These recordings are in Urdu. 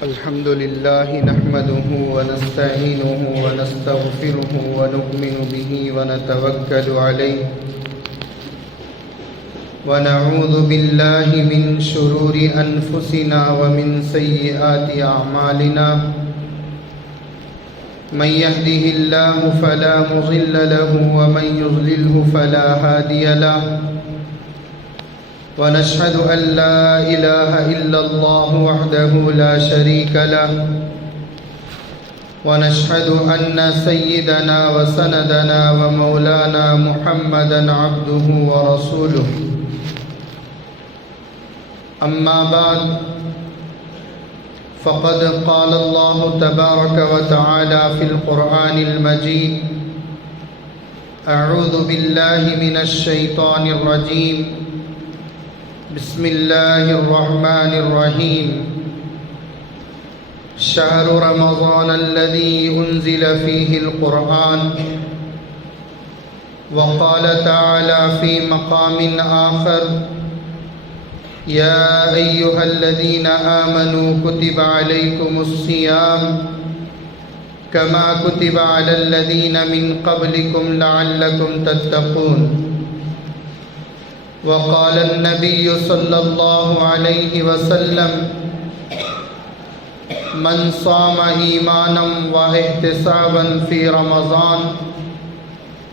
الحمد لله نحمده ونستعينه ونستغفره ونؤمن به ونتوكل عليه ونعوذ بالله من شرور أنفسنا ومن سيئات أعمالنا من يهده الله فلا مضل له ومن يضلله فلا هادي له ونشهد أن لا إله إلا الله وحده لا شريك له ونشهد أن سيدنا وسندنا ومولانا محمدا عبده ورسوله أما بعد فقد قال الله تبارك وتعالى في القرآن المجيد أعوذ بالله من الشيطان الرجيم بسم الله الرحمن الرحيم شهر رمضان الذي أنزل فيه القرآن وقال تعالى في مقام آخر يا أيها الذين آمنوا كتب عليكم الصيام كما كتب على الذين من قبلكم لعلكم تتقون وقال النبي صلى الله عليه وسلم من صام إيمانا واحتسابا في رمضان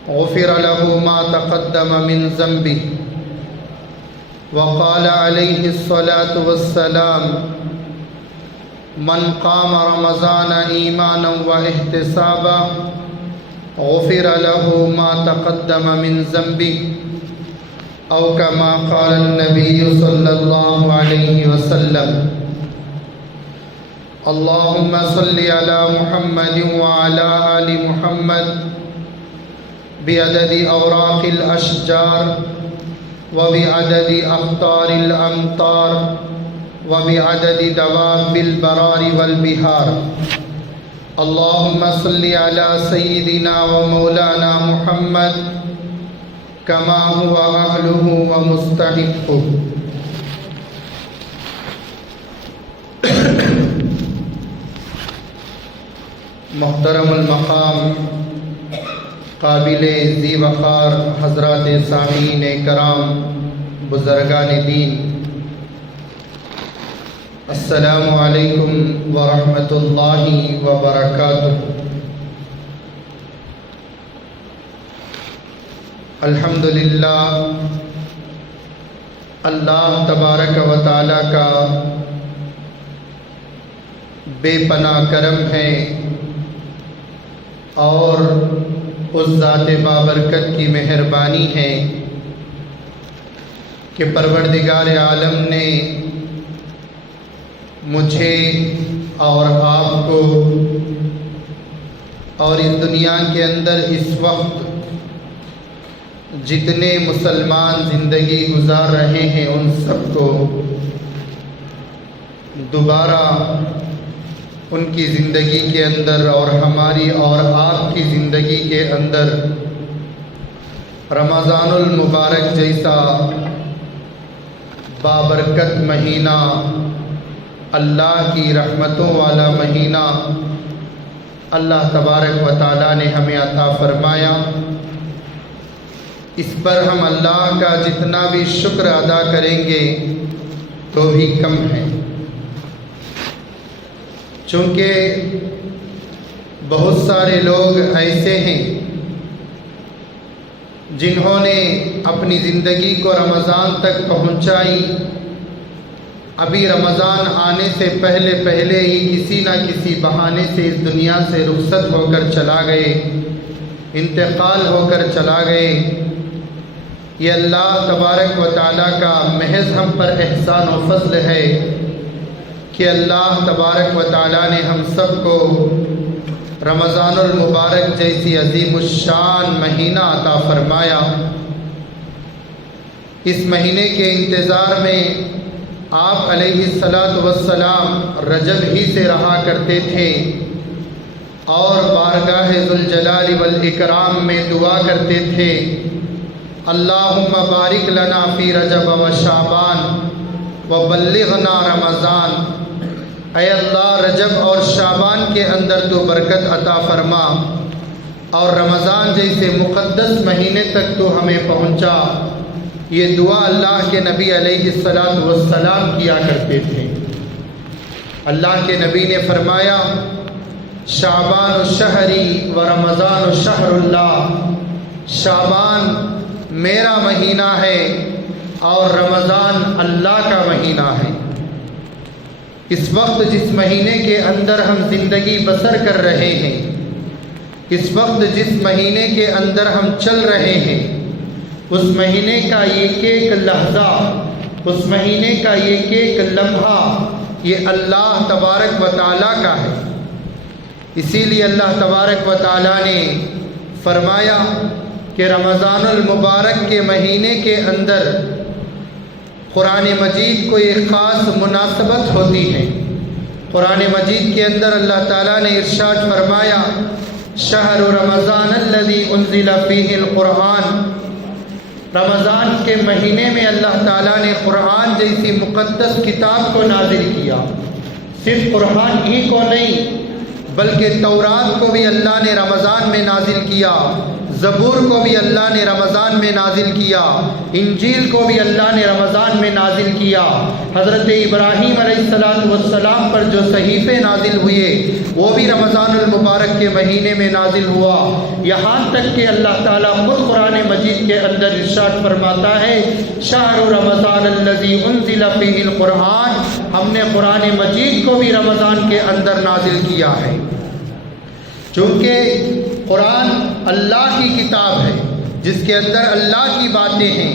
غفر له ما تقدم من ذنبه وقال عليه الصلاة والسلام من قام رمضان إيمانا واحتسابا غفر له ما تقدم من ذنبه أو كما قال النبي صلى الله عليه وسلم اللهم صل على محمد وعلى آل محمد بعدد أوراق الأشجار وبعدد أخطار الأمطار وبعدد دواب البرار والبحار اللهم صل على سيدنا ومولانا محمد كما هو أهله ومستحقه محترم المقام قابل ذی وقار حضرات سامعین کرام بزرگان دین السلام علیکم ورحمۃ اللہ وبرکاتہ۔ الحمدللہ اللہ تبارک و تعالیٰ کا بے پناہ کرم ہے اور اس ذات بابرکت کی مہربانی ہے کہ پروردگار عالم نے مجھے اور آپ کو اور اس دنیا کے اندر اس وقت جتنے مسلمان زندگی گزار رہے ہیں ان سب کو دوبارہ ان کی زندگی کے اندر اور ہماری اور آپ کی زندگی کے اندر رمضان المبارک جیسا بابرکت مہینہ، اللہ کی رحمتوں والا مہینہ اللہ تبارک و تعالیٰ نے ہمیں عطا فرمایا۔ اس پر ہم اللہ کا جتنا بھی شکر ادا کریں گے تو بھی کم ہے، چونکہ بہت سارے لوگ ایسے ہیں جنہوں نے اپنی زندگی کو رمضان تک پہنچائی، ابھی رمضان آنے سے پہلے ہی کسی نہ کسی بہانے سے اس دنیا سے رخصت ہو کر چلا گئے، انتقال ہو کر چلا گئے۔ یہ اللہ تبارک و تعالیٰ کا محض ہم پر احسان و فضل ہے کہ اللہ تبارک و تعالیٰ نے ہم سب کو رمضان المبارک جیسی عظیم الشان مہینہ عطا فرمایا۔ اس مہینے کے انتظار میں آپ علیہ السلام رجب ہی سے رہا کرتے تھے اور بارگاہ ذوالجلال والاکرام میں دعا کرتے تھے، اللہم بارک لنا فی رجب و شعبان وبلغنا رمضان۔ اے اللہ رجب اور شعبان کے اندر تو برکت عطا فرما اور رمضان جیسے مقدس مہینے تک تو ہمیں پہنچا۔ یہ دعا اللہ کے نبی علیہ السلام کیا کرتے تھے۔ اللہ کے نبی نے فرمایا، شعبان شہری و رمضان شہر اللہ، شعبان میرا مہینہ ہے اور رمضان اللہ کا مہینہ ہے۔ اس وقت جس مہینے کے اندر ہم زندگی بسر کر رہے ہیں، اس وقت جس مہینے کے اندر ہم چل رہے ہیں، اس مہینے کا ایک ایک لحظہ، اس مہینے کا ایک ایک لمحہ یہ اللہ تبارک و تعالیٰ کا ہے۔ اسی لیے اللہ تبارک و تعالیٰ نے فرمایا کہ رمضان المبارک کے مہینے کے اندر قرآن مجید کو ایک خاص مناسبت ہوتی ہے۔ قرآن مجید کے اندر اللہ تعالیٰ نے ارشاد فرمایا، شہر رمضان الذی انزل فیہ القرآن، رمضان کے مہینے میں اللہ تعالیٰ نے قرآن جیسی مقدس کتاب کو نازل کیا۔ صرف قرآن ہی کو نہیں بلکہ تورات کو بھی اللہ نے رمضان میں نازل کیا، زبور کو بھی اللہ نے رمضان میں نازل کیا، انجیل کو بھی اللہ نے رمضان میں نازل کیا۔ حضرت ابراہیم علیہ السلام پر جو صحیفے نازل ہوئے وہ بھی رمضان المبارک کے مہینے میں نازل ہوا۔ یہاں تک کہ اللہ تعالیٰ خود قرآن مجید کے اندر ارشاد فرماتا ہے، شہر رمضان الذی انزل فیہ القرآن، ہم نے قرآن مجید کو بھی رمضان کے اندر نازل کیا ہے۔ چونکہ قرآن اللہ کی کتاب ہے جس کے اندر اللہ کی باتیں ہیں،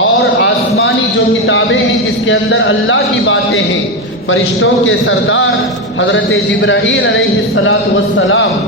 اور آسمانی جو کتابیں ہیں جس کے اندر اللہ کی باتیں ہیں۔ فرشتوں کے سردار حضرت جبرائیل علیہ السلام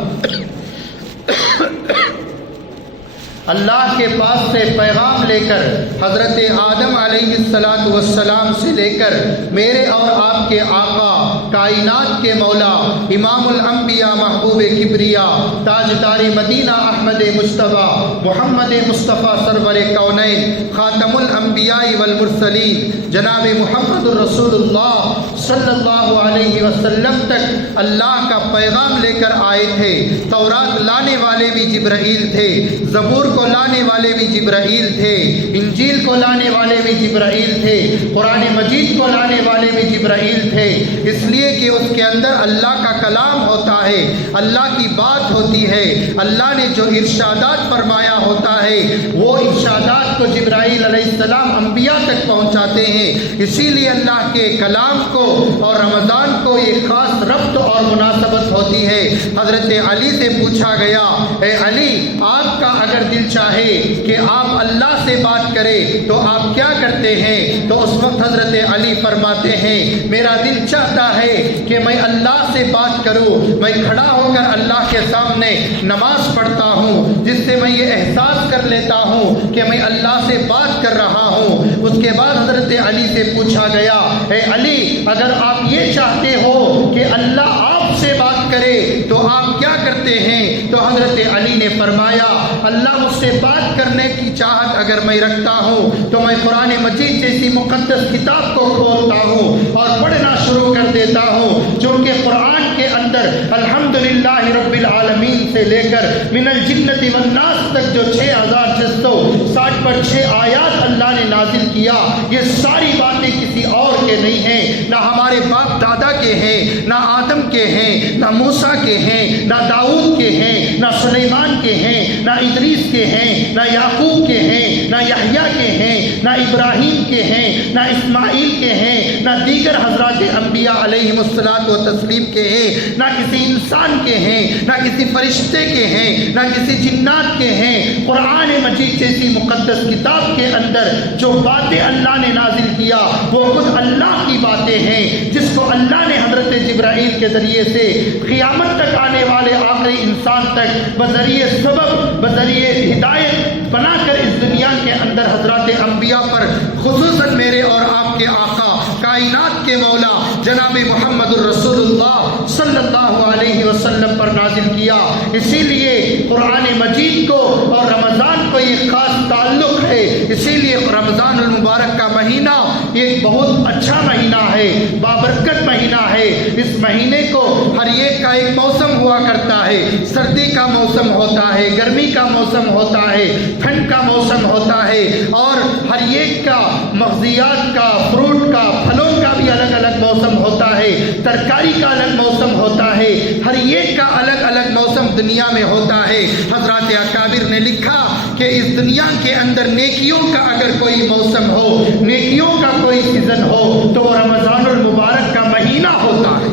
اللہ کے پاس سے پیغام لے کر حضرت آدم علیہ السلام سے لے کر میرے اور آپ کے آقا، کائنات کے مولا، امام الانبیاء، محبوب کبریا، تاجدار مدینہ احمد مجتبیٰ محمد مصطفیٰ سرور کونین، خاتم الانبیاء والمرسلین، جناب محمد الرسول اللہ صلی اللہ علیہ وسلم تک اللہ کا پیغام لے کر آئے تھے۔ تورات لانے والے بھی جبرائیل تھے، زبور کو لانے والے بھی جبرائیل تھے، انجیل کو لانے والے بھی جبرائیل تھے، قرآن مجید کو لانے والے بھی جبرائیل تھے۔ اس لیے کہ اس کے اندر اللہ کا کلام ہوتا ہے، اللہ کی بات ہوتی ہے، اللہ نے جو ارشادات فرمایا ہوتا ہے وہ ارشادات کو جبرائیل علیہ السلام انبیاء تک پہنچاتے ہیں۔ اسی لیے اللہ کے کلام کو اور رمضان کو ایک خاص ربط اور مناسبت ہوتی ہے۔ حضرت علی سے پوچھا گیا، اے علی، آپ کا اگر دل چاہے کہ آپ اللہ سے بات کریں تو آپ کیا کرتے ہیں؟ تو اس وقت حضرت علی فرماتے ہیں، میرا دل چاہتا ہے کہ میں اللہ سے بات کروں، میں کھڑا ہو کر اللہ کے سامنے نماز پڑھتا ہوں، جس سے میں یہ احساس کر لیتا ہوں کہ میں اللہ سے بات کر رہا ہوں۔ اس کے بعد حضرت علی سے پوچھا گیا، اے علی، اگر آپ یہ چاہتے ہو کہ اللہ آپ سے بات کرے تو آپ کیا کرتے ہیں؟ تو حضرت علی نے فرمایا، اللہ مجھ سے بات کرنے کی چاہت اگر میں رکھتا ہوں تو میں قرآن مجید جیسی مقدس کتاب کو کھولتا ہوں اور پڑھنا شروع کر دیتا ہوں، چونکہ قرآن کے اندر الحمدللہ رب العالمین سے لے کر من الجنۃ والناس تک جو 6660 پر 6 آیات اللہ نے نازل کیا، یہ ساری باتیں کسی اور کے نہیں ہیں، نہ ہمارے باپ دادا کے ہیں، نہ آدم کے ہیں، نہ موسیٰ کے ہیں، نہ داؤد کے ہیں، نہ سلیمان کے ہیں، نہ ادریس کے ہیں، نہ یعقوب کے ہیں، نہ یحییٰ کے ہیں، نہ ابراہیم کے ہیں، نہ اسماعیل کے ہیں، نہ نہ دیگر حضرات انبیاء علیہم الصلاۃ و تسلیم کے ہیں، نہ کسی انسان کے ہیں، نہ کسی فرشتے کے ہیں، نہ کسی جنات کے ہیں۔ قرآن مجید جیسی مقدس کتاب کے اندر جو باتیں اللہ نے نازل کیا وہ خود اللہ کی باتیں ہیں، جس کو اللہ نے حضرت جبرائیل کے ذریعے سے قیامت تک آنے والے آخری انسان تک بذریعہ سبب، بذریعہ ہدایت بنا کر اس دنیا کے اندر حضرات انبیاء پر، خصوصاً میرے اور آپ کے آقا کائنات کے مولا جناب محمد الرسول اللہ صلی اللہ علیہ وسلم پر نازل کیا۔ اسی لیے قرآن مجید کو اور رمضان کو ایک خاص تعلق ہے، اسی لیے رمضان المبارک کا مہینہ ایک بہت اچھا مہینہ ہے، بابرکت مہینہ ہے۔ اس مہینے کو ہر ایک کا ایک موسم ہوا کرتا ہے، سردی کا موسم ہوتا ہے، گرمی کا موسم ہوتا ہے، ٹھنڈ کا موسم ہوتا ہے، اور ہر ایک کا مغزیات کا، فروٹ کا، پھلوں کا بھی الگ الگ موسم ہوتا ہے، ترکاری کا الگ موسم ہوتا ہے، ہر ایک کا الگ الگ موسم دنیا میں ہوتا ہے۔ حضرات اکابر نے لکھا کہ اس دنیا کے اندر نیکیوں کا اگر کوئی موسم ہو، نیکیوں کا کوئی سیزن ہو تو وہ رمضان المبارک کا مہینہ ہوتا ہے۔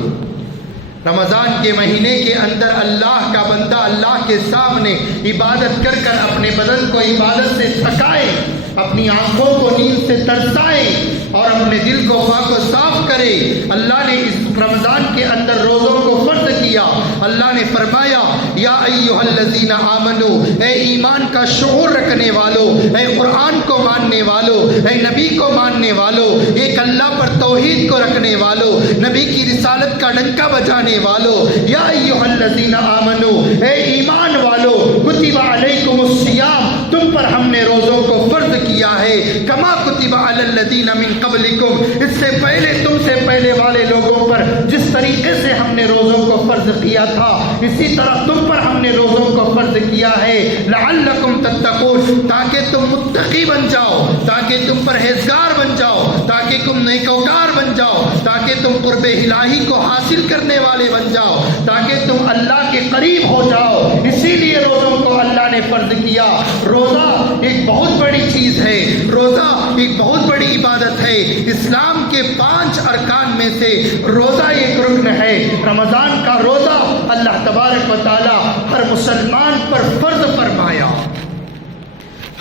رمضان کے مہینے کے اندر اللہ کا بندہ اللہ کے سامنے عبادت کر کر اپنے بدن کو عبادت سے تھکائے، اپنی آنکھوں کو نیند سے ترسائے اور اپنے دل کو پاک و صاف کرے۔ اللہ نے اس رمضان کے اندر روزوں کو فرض کیا۔ اللہ نے فرمایا یا ایھا الذین آمنو، اے ایمان کا شعور رکھنے والو، اے قرآن کو ماننے والو، اے نبی کو ماننے والو، ایک اللہ پر توحید کو رکھنے والو، نبی کی رسالت کا ڈنکا بجانے والو، یا ایھا الذین آمنو، اے ایمان والو، کتب علیکم الصیام، تم پر ہم نے روزوں کو فرض کیا ہے، کما کتب علی الذین من قبلکم، اس سے پہلے تم سے پہلے والے لوگوں پر جس طریقے سے ہم نے روزوں کو فرض کیا تھا اسی طرح تم پر ہم نے روزوں کو فرض کیا ہے، لعلکم تتقون، تاکہ تم متقی بن جاؤ، تاکہ تم پرہیزگار بن جاؤ، تاکہ تم نیکوکار بن جاؤ، تاکہ تم قرب الہی کو حاصل کرنے والے بن جاؤ، تاکہ تم اللہ کے قریب ہو جاؤ۔ اسی لیے روزوں کو اللہ نے فرض کیا۔ روزہ ایک بہت بڑی چیز ہے، روزہ ایک بہت بڑی عبادت ہے۔ اسلام کے 5 ارکان میں سے روزہ ایک رکن ہے۔ رمضان کا روزہ اللہ تبارک و تعالی ہر مسلمان پر فرض فرمایا،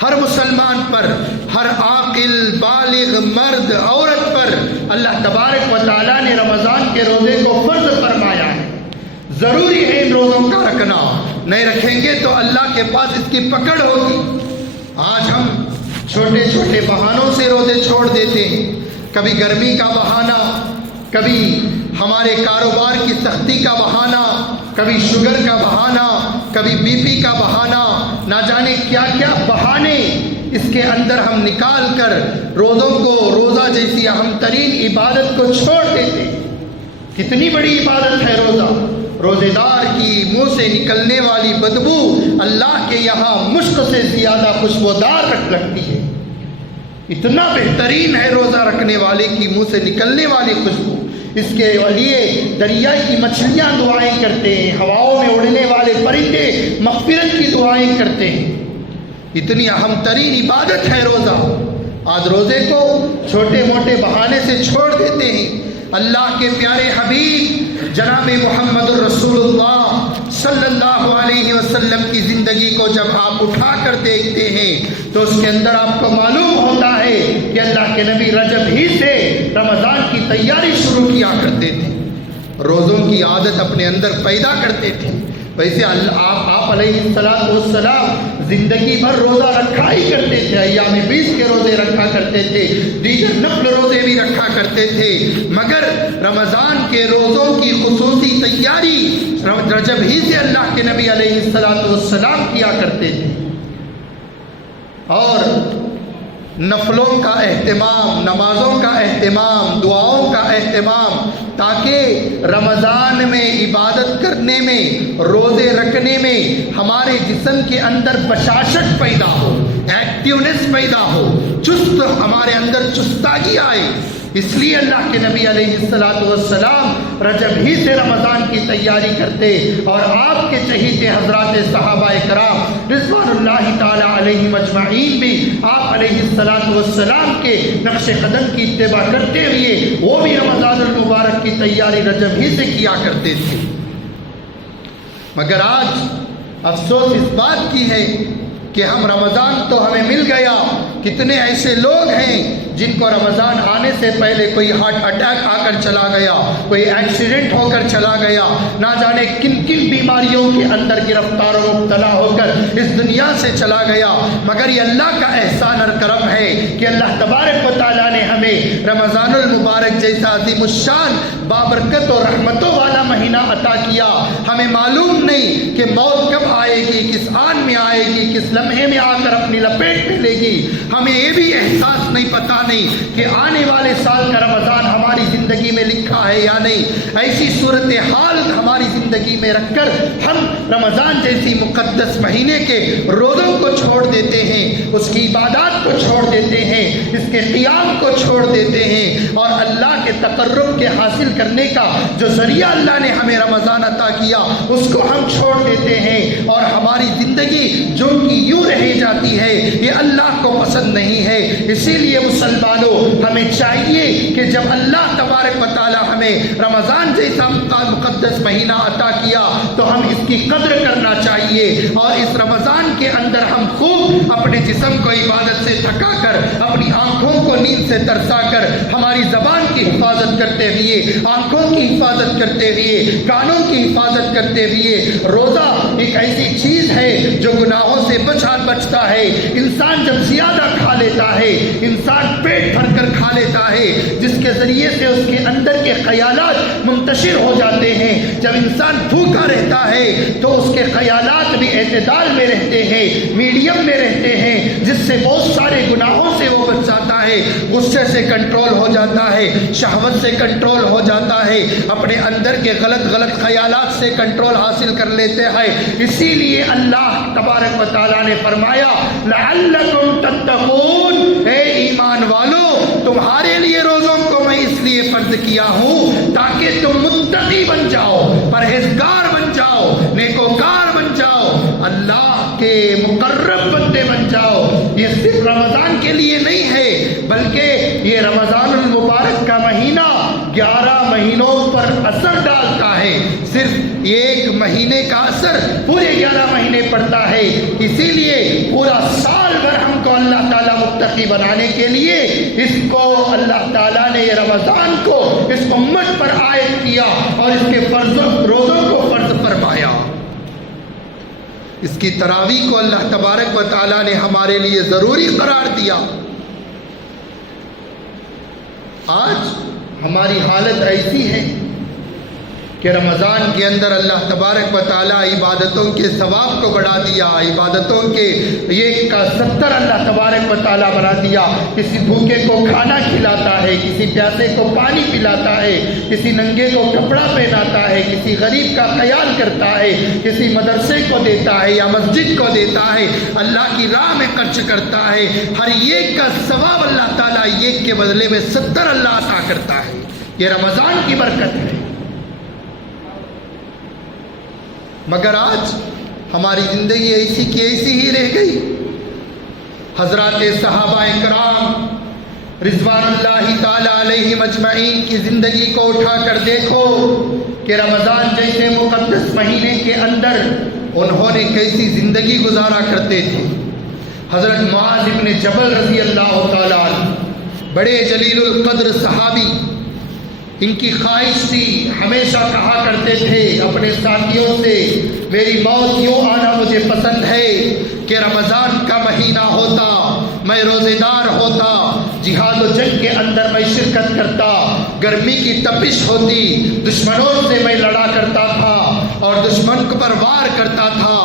ہر مسلمان پر، ہر عاقل بالغ مرد عورت پر اللہ تبارک و تعالی نے رمضان کے روزے کو فرض فرمایا ہے۔ ضروری ہے ان روزوں کا رکھنا، نہیں رکھیں گے تو اللہ کے پاس اس کی پکڑ ہوگی۔ آج ہم چھوٹے چھوٹے بہانوں سے روزے چھوڑ دیتے ہیں، کبھی گرمی کا بہانہ، کبھی ہمارے کاروبار کی سختی کا بہانہ، کبھی شوگر کا بہانہ، کبھی بی پی کا بہانہ، نہ جانے کیا کیا بہانے اس کے اندر ہم نکال کر روزوں کو، روزہ جیسی اہم ترین عبادت کو چھوڑ دیتے۔ کتنی بڑی عبادت ہے روزہ! روزے دار کی منہ سے نکلنے والی بدبو اللہ کے یہاں مشک سے زیادہ خوشبودار لگتی ہے۔ اتنا بہترین ہے روزہ رکھنے والے کی منہ سے نکلنے والی خوشبو۔ اس کے لیے دریا کی مچھلیاں دعائیں کرتے ہیں، ہواؤں میں اڑنے والے پرندے مغفرت کی دعائیں کرتے ہیں۔ اتنی اہم ترین عبادت ہے روزہ۔ آج روزے کو چھوٹے موٹے بہانے سے چھوڑ دیتے ہیں۔ اللہ کے پیارے حبیب جناب محمد الرسول اللہ صلی اللہ علیہ وسلم کی زندگی کو جب آپ اٹھا کر دیکھتے ہیں تو اس کے اندر آپ کو معلوم ہوتا ہے کہ اللہ کے نبی رجب ہی سے رمضان کی تیاری شروع کیا کرتے تھے، روزوں کی عادت اپنے اندر پیدا کرتے تھے۔ ویسے آپ علیہ السلام زندگی بھر روزہ رکھا ہی کرتے تھے، ایام 20 کے روزے رکھا کرتے تھے، دیگر نفل روزے بھی رکھا کرتے تھے، مگر رمضان کے روزوں کی خصوصی تیاری رجب ہی سے اللہ کے نبی علیہ السلام کیا کرتے تھے۔ اور نفلوں کا اہتمام، نمازوں کا اہتمام، دعاؤں کا اہتمام، تاکہ رمضان میں عبادت کرنے میں، روزے رکھنے میں ہمارے جسم کے اندر بشاشت پیدا ہو، ایکٹیونیس پیدا ہو، چست ہمارے اندر چستاگی آئے. اس لیے اللہ کے نبی علیہ السلام رجب ہی سے رمضان کی تیاری کرتے، اور آپ کے چہیتے حضرات صحابہ کرام رضوان اللہ تعالی علیہم اجمعین بھی آپ علیہ السلام کے نقش قدم کی اتباع کرتے ہوئے وہ بھی رمضان المبارک کی تیاری رجب ہی سے کیا کرتے تھے. مگر آج افسوس اس بات کی ہے کہ ہم رمضان تو ہمیں مل گیا، کتنے ایسے لوگ ہیں جن کو رمضان آنے سے پہلے کوئی ہارٹ اٹیک آ کر چلا گیا، کوئی ایکسیڈنٹ ہو کر چلا گیا، نہ جانے کن کن بیماریوں کے اندر گرفتار و مبتلا ہو کر اس دنیا سے چلا گیا. مگر یہ اللہ کا احسان اور کرم ہے کہ اللہ تبارک و تعالیٰ نے ہمیں رمضان المبارک جیسا عظیم الشان بابرکت و رحمتوں والا مہینہ عطا کیا. ہمیں معلوم نہیں کہ موت کب آئے گی، کس آن میں آئے گی، کس لمحے میں آ کر اپنی لپیٹ میں لے گی. ہمیں یہ بھی احساس نہیں، پتہ نہیں کہ آنے والے سال کا رمضان ہماری زندگی میں لکھا ہے یا نہیں. ایسی صورتحال ہماری زندگی میں رکھ کر ہم رمضان جیسی مقدس مہینے کے روزوں کو چھوڑ دیتے ہیں، اس کی عبادات کو چھوڑ دیتے ہیں، اس کے قیام کو چھوڑ دیتے ہیں، اور اللہ کے تقرب کے حاصل کرنے کا جو ذریعہ اللہ نے ہمیں رمضان عطا کیا اس کو ہم چھوڑ دیتے ہیں، اور ہماری زندگی جو کہ یوں رہ جاتی ہے. یہ اللہ کو پسند نہیں ہے. اسی لیے مسلمانوں ہمیں چاہیے کہ جب اللہ تبارک و تعالی ہمیں رمضان جیسا مقدس مہینہ عطا کیا تو ہم اس کی قدر کرنا چاہیے، اور اس رمضان کے اندر ہم خوب اپنے جسم کو عبادت سے تھکا کر، اپنی آنکھوں کو نیند سے ترسا کر، ہماری زبان کی حفاظت کرتے ہوئے، آنکھوں کی حفاظت کرتے ہوئے، کانوں کی حفاظت کرتے ہوئے. روزہ ایک ایسی چیز ہے جو گناہوں سے بچتا ہے. انسان جب زیادہ کھا لیتا ہے، انسان پیٹ بھر کر کھا لیتا ہے، جس کے ذریعے سے اس کے اندر کے خیالات منتشر ہو جاتے ہیں. جب انسان بھوکا رہتا ہے تو اس کے خیالات بھی اعتدال میں رہتے ہیں، میڈیم میں رہتے ہیں، جس سے بہت سارے گناہوں سے وہ بچ جاتا ہے. غصے سے کنٹرول ہو جاتا ہے، شہوت سے کنٹرول ہو جاتا ہے، اپنے اندر کے غلط خیالات سے کنٹرول حاصل کر لیتے ہیں. اسی لیے اللہ تبارک و تعالیٰ نے فرمایا لعلکم تتقون، اے ایمان والو تمہارے لیے روزوں کو میں اس لیے فرض کیا ہوں تاکہ تم متقی بن جاؤ، پرہیزگار بن جاؤ، نیکوکار بن جاؤ، اللہ کے مقرب بندے بن جاؤ. یہ صرف رمضان کے لیے نہیں ہے بلکہ یہ رمضان المبارک کا مہینہ 11 مہینوں پر اثر ڈالتا ہے. صرف ایک مہینے کا اثر پورے 11 مہینے پڑتا ہے. اسی لیے پورا سال بھر ہم کو اللہ تعالیٰ متقی بنانے کے لیے اس کو اللہ تعالیٰ نے یہ رمضان کو اس امت پر عائد کیا اور اس کے روزوں کو فرض فرمایا. اس کی تراویح کو اللہ تبارک و تعالیٰ نے ہمارے لیے ضروری قرار دیا. آج ہماری حالت ایسی ہے کہ رمضان کے اندر اللہ تبارک و تعالیٰ عبادتوں کے ثواب کو بڑھا دیا، عبادتوں کے 1/70 اللہ تبارک و تعالیٰ بڑھا دیا. کسی بھوکے کو کھانا کھلاتا ہے، کسی پیاسے کو پانی پلاتا ہے، کسی ننگے کو کپڑا پہناتا ہے، کسی غریب کا خیال کرتا ہے، کسی مدرسے کو دیتا ہے یا مسجد کو دیتا ہے، اللہ کی راہ میں خرچ کرتا ہے. ہر ایک کا ثواب اللہ تعالیٰ ایک کے بدلے میں 70 اللہ عطا کرتا ہے. یہ رمضان کی برکت ہے. مگر آج ہماری زندگی ایسی کی ایسی ہی رہ گئی. حضرات صحابہ کرام رضوان اللہ تعالی علیہم اجمعین کی زندگی کو اٹھا کر دیکھو کہ رمضان جیسے مقدس مہینے کے اندر انہوں نے کیسی زندگی گزارا کرتے تھے. حضرت معاذ بن جبل رضی اللہ تعالی عنہ بڑے جلیل القدر صحابی، ان کی خواہش تھی، ہمیشہ کہا کرتے تھے اپنے ساتھیوں سے میری موت یوں آنا مجھے پسند ہے کہ رمضان کا مہینہ ہوتا، میں روزے دار ہوتا، جہاد و جنگ کے اندر میں شرکت کرتا، گرمی کی تپش ہوتی، دشمنوں سے میں لڑا کرتا تھا اور دشمن پر وار کرتا تھا،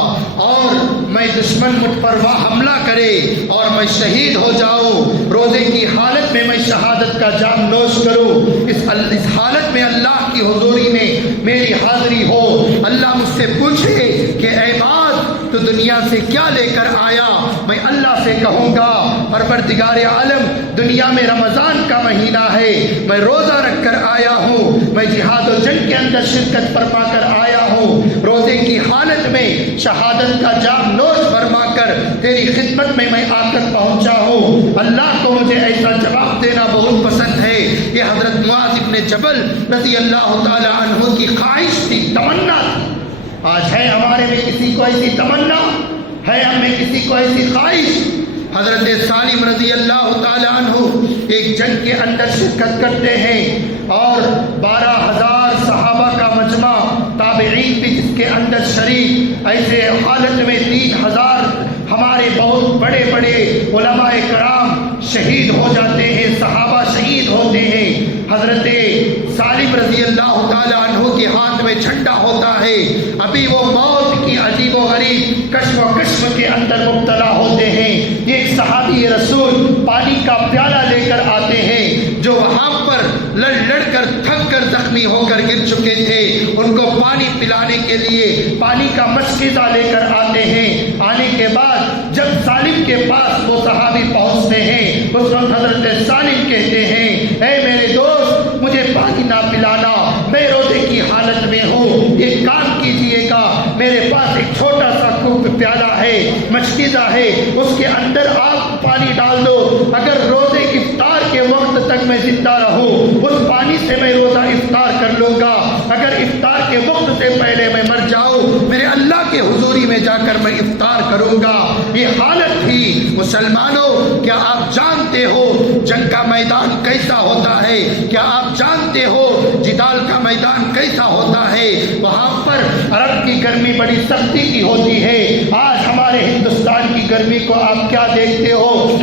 اور میں دشمن مجھ پر حملہ کرے اور میں شہید ہو جاؤں، روزے کی حالت میں میں شہادت کا جام نوش کروں، اس حالت میں اللہ کی حضوری میں میری حاضری ہو، اللہ مجھ سے پوچھے کہ اے معاذ تو دنیا سے کیا لے کر آیا، میں اللہ سے کہوں گا پروردگار عالم دنیا میں رمضان کا مہینہ ہے، میں روزہ رکھ کر آیا ہوں، میں جہاد و جنگ کے اندر شرکت فرما کر آیا ہوں، روزے کی حالت میں شہادت کا جام نوش فرما کر تیری خدمت میں آ کر پہنچا ہوں۔ اللہ کو مجھے ایسا جواب دینا بہت پسند ہے۔ یہ حضرت معاذ بن جبل رضی اللہ تعالی عنہ کی خواہش تھی، تمنا تھی۔ آج ہے ہمارے میں کسی کو ایسی تمنا ہے، ہم میں کسی کو ایسی خواہش؟ حضرت سالم رضی اللہ تعالی عنہ ایک جنگ کے اندر شرکت کرتے ہیں اور 12,000 صحابہ کا مجمع، تابعین بھی جس کے اندر شریک، ایسے حالت میں 3,000 ہمارے بہت بڑے بڑے علماء کرام شہید ہو جاتے ہیں، صحابہ شہید ہوتے ہیں۔ حضرت سالم رضی اللہ تعالی عنہ کے ہاتھ میں جھنڈا ہوتا ہے، ابھی وہ موت کی عجیب و غریب کشف و کشف کے اندر مبتلا ہوتے ہیں۔ ایک صحابی رسول پانی کا پیالہ لے کر آتے ہیں، جو وہاں پر لڑ لڑ کر تھک کر زخمی ہو کر گر چکے تھے، ان کو پانی پلانے کے لیے پانی کا مشکیزہ لے کر آتے ہیں۔ آنے کے بعد جب سالم کے پاس وہ صحابی پہنچتے ہیں، اس وقت حضرت سالم کہتے ہیں، اے میرے دوست مجھے پانی نہ پلانا، میں روزے کی حالت میں ہوں، ایک کام کیجئے گا، میرے پاس ایک چھوٹا سا کوپ پیالہ ہے، مشکیزہ ہے، اس کے اندر آپ پانی ڈال دو، اگر روزے افطار کے وقت تک میں زندہ رہوں اس پانی سے میں روزہ افطار کر لوں گا، اگر افطار کے وقت سے پہلے میں مر جاؤں میرے اللہ کے حضوری میں جا کر میں افطار کروں گا۔ یہ حالت تھی۔ مسلمانوں، کیا آپ جانتے ہو جنگ کا میدان کیسا ہوتا ہے؟ کیا آپ جانتے ہو جدال کا میدان کیسا ہوتا ہے؟ وہاں پر عرب کی گرمی بڑی سختی کی ہوتی ہے۔ آج ہمارے ہندوستان کی گرمی کو آپ کیا دیکھتے ہو؟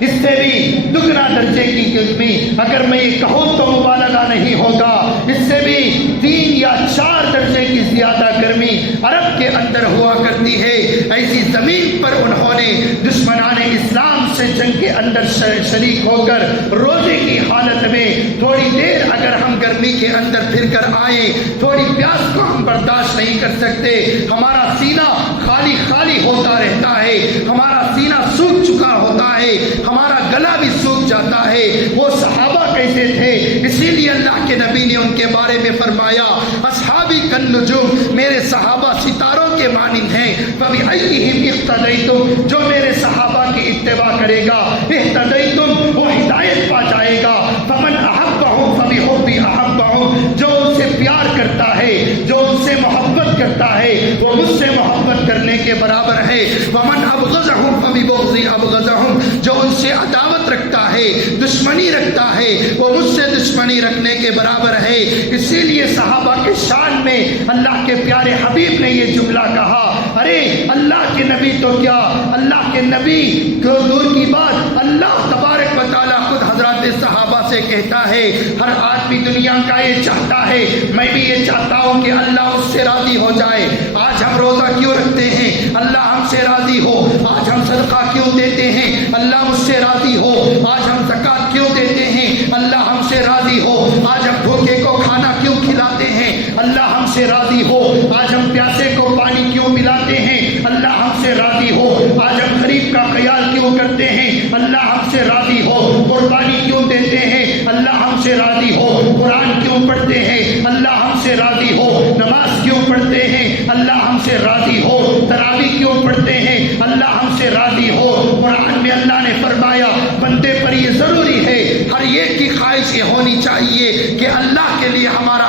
اس سے بھی دگنا درجے کی گرمی، اگر میں یہ کہوں تو مبالغہ نہیں ہوگا، اس سے بھی 3 یا 4 درجے کی زیادہ گرمی عرب کے اندر ہوا کرتی ہے۔ ایسی زمین پر انہوں نے دشمنان اسلام سے جنگ کے اندر شریک ہو کر روزے کی حالت میں تھوڑی دیر اگر ہم گرمی کے اندر پھر کر آئیں، تھوڑی پیاس کو ہم برداشت نہیں کر سکتے، ہمارا سینہ خالی خالی ہوتا رہتا ہے، ہمارا سینہ سوکھ چکا ہوتا ہے، ہمارا گلا بھی سوکھ جاتا ہے۔ وہ صحابہ کیسے تھے؟ اسی لیے اللہ کے نبی نے ان کے بارے میں فرمایا، اصحابی کالنجوم، میرے صحابہ ستاروں کے مانند ہیں، فبأیہم اقتدیتم، جو میرے صحابہ کی اتباع کرے گا اہتدیتم، وہ ہدایت پا جائے گا۔ فمن احبہم فبحبی احبہم، جو ان سے پیار کرتا ہے، جو ان سے محبت کرتا ہے، وہ مجھ سے محبت کرنے کے برابر ہے۔ ومن ابغضہم فببغضی ابغضہم، جو ان سے عداوت رکھتا ہے، دشمنی رکھتا ہے، وہ مجھ سے دشمنی رکھنے کے برابر ہے۔ اسی لیے صحابہ کے شان میں اللہ کے پیارے حبیب نے یہ جملہ کہا، ارے اللہ کے نبی تو کیا، اللہ کے نبی کو دور کی بات، اللہ تبارک و تعالیٰ خود حضرات صحابہ سے کہتا ہے، ہر آدمی دنیا کا یہ چاہتا ہے، میں بھی یہ چاہتا ہوں کہ اللہ اس سے راضی ہو جائے۔ آج ہم روزہ کیوں رکھتے ہیں؟ اللہ ہم سے راضی ہو۔ آج ہم صدقہ کیوں دیتے ہیں؟ اللہ مجھ سے راضی ہو۔ آج ہم زکوٰۃ کیوں دیتے ہیں؟ اللہ ہم سے راضی ہو۔ آج ہم بھوکے کو کھانا کیوں کھلاتے ہیں؟ اللہ ہم سے راضی ہو۔ آج ہم پیاسے کو پانی کیوں پلاتے ہیں؟ اللہ ہم سے راضی ہو۔ آج ہم غریب کا خیال کیوں کرتے ہیں؟ اللہ ہم سے راضی ہو۔ قربانی کیوں دیتے ہیں؟ اللہ ہم سے راضی ہو۔ قرآن کیوں پڑھتے ہیں؟ اللہ ہم سے راضی ہو۔ نماز کیوں پڑھتے ہیں؟ اللہ ہم سے راضی ہو۔ تراویح کیوں پڑھتے ہیں؟ اللہ ہم سے راضی ہو۔ قرآن میں اللہ نے فرمایا بندے پر یہ ضروری ہے، ہر ایک کی خواہش یہ ہونی چاہیے کہ اللہ کے لیے ہمارا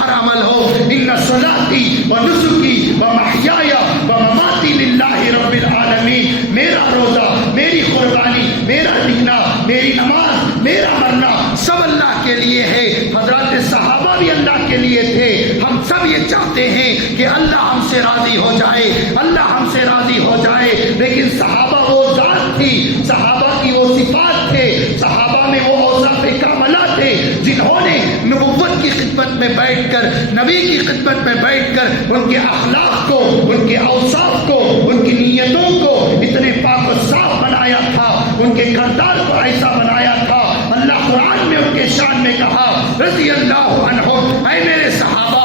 ہر عمل ہو۔ ان صلاتی و نسکی و محیای و مماتی للہ رب العالمین، میرا روزہ، میری قربانی، میرا جینا، میری نماز، میرا مرنا سب اللہ کے لیے ہے۔ حضرات صحابہ بھی اللہ کے لیے تھے۔ ہم سب یہ چاہتے ہیں کہ اللہ ہم سے راضی ہو جائے، اللہ ہم سے راضی ہو جائے، لیکن صحابہ وہ ذات تھی، صحابہ کی وہ صفات تھے، صحابہ میں وہ اوصاف کاملہ تھے جنہوں نے نبوت کی خدمت میں بیٹھ کر، نبی کی خدمت میں بیٹھ کر ان کے اخلاق کو، ان کے اوصاف کو، ان کی نیتوں کو اتنے پاک و صاف بنایا تھا، ان کے کردار کو ایسا بنایا تھا۔ اللہ قرآن میں ان کے شان میں کہا رضی اللہ عنہ، اے میرے صحابہ،